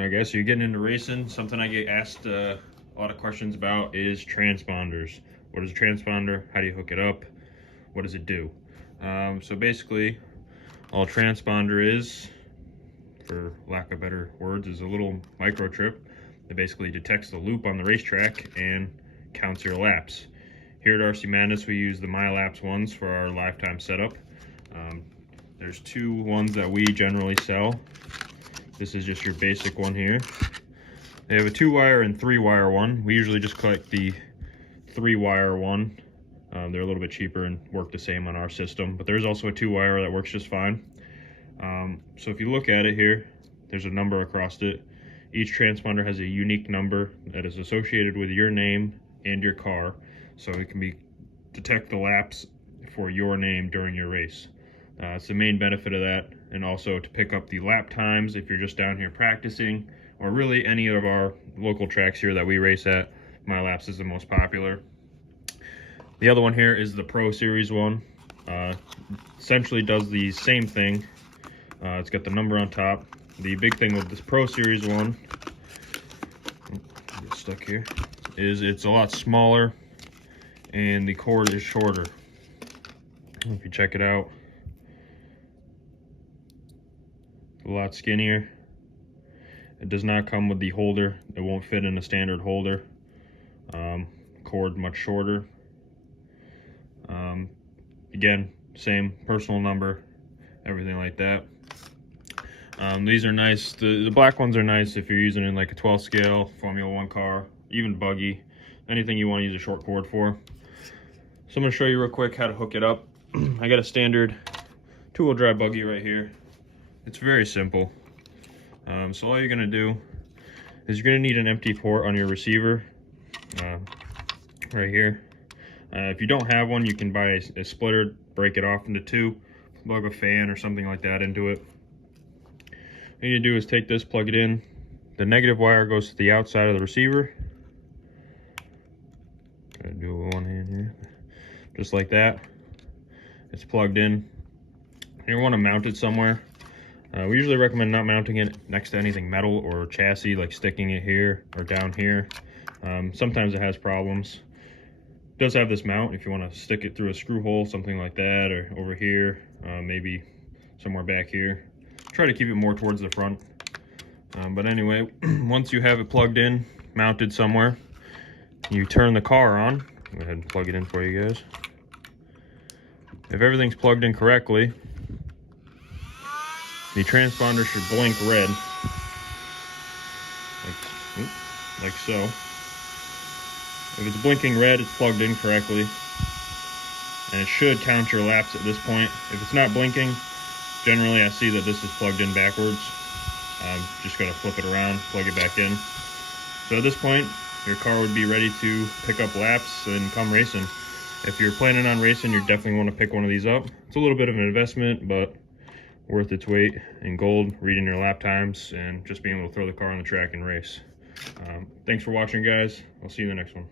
Alright guys, so you're getting into racing. Something I get asked a lot of questions about is transponders. What is a transponder? How do you hook it up? What does it do? So basically, all a transponder is, for lack of better words, is a little microchip that basically detects the loop on the racetrack and counts your laps. Here at RC Madness, we use the Mylaps ones for our lifetime setup. There's two ones that we generally sell. This is just your basic one here. They have a 2-wire and 3-wire one. We usually just collect the 3-wire one. They're a little bit cheaper and work the same on our system, but there's also a 2-wire that works just fine. So if you look at it here, there's a number across it. Each transponder has a unique number that is associated with your name and your car, so it can detect the laps for your name during your race. It's the main benefit of that, and also to pick up the lap times if you're just down here practicing, or really any of our local tracks here that we race at. Mylaps is the most popular. The other one here is the Pro Series one. Essentially does the same thing. It's got the number on top. The big thing with this Pro Series one, get stuck here, is it's a lot smaller and the cord is shorter. If you check it out, a lot skinnier. It does not come with the holder. It won't fit in a standard holder. Cord much shorter. Again, same personal number, everything like that. These are nice. The black ones are nice if you're using it in like a 12 scale Formula 1 car, even buggy, anything you want to use a short cord for. So I'm going to show you real quick how to hook it up. I got a standard 2-wheel drive buggy right here. It's very simple. So all you're going to do is you're going to need an empty port on your receiver right here. If you don't have one, you can buy a splitter, break it off into 2, plug a fan or something like that into it. What you do is take this, plug it in. The negative wire goes to the outside of the receiver. Gotta do it with one hand here. Just like that. It's plugged in. You want to mount it somewhere. We usually recommend not mounting it next to anything metal or chassis, like sticking it here or down here. Sometimes it has problems. It does have this mount if you want to stick it through a screw hole, something like that, or over here, maybe somewhere back here. Try to keep it more towards the front. But anyway, once you have it plugged in, mounted somewhere, you turn the car on. Go ahead and plug it in for you guys. If everything's plugged in correctly, the transponder should blink red, like so. If it's blinking red, it's plugged in correctly, and it should count your laps at this point. If it's not blinking, generally I see that this is plugged in backwards. Just gotta flip it around, plug it back in. So at this point, your car would be ready to pick up laps and come racing. If you're planning on racing, you definitely want to pick one of these up. It's a little bit of an investment, but worth its weight in gold, reading your lap times, and just being able to throw the car on the track and race. Thanks for watching, guys. I'll see you in the next one.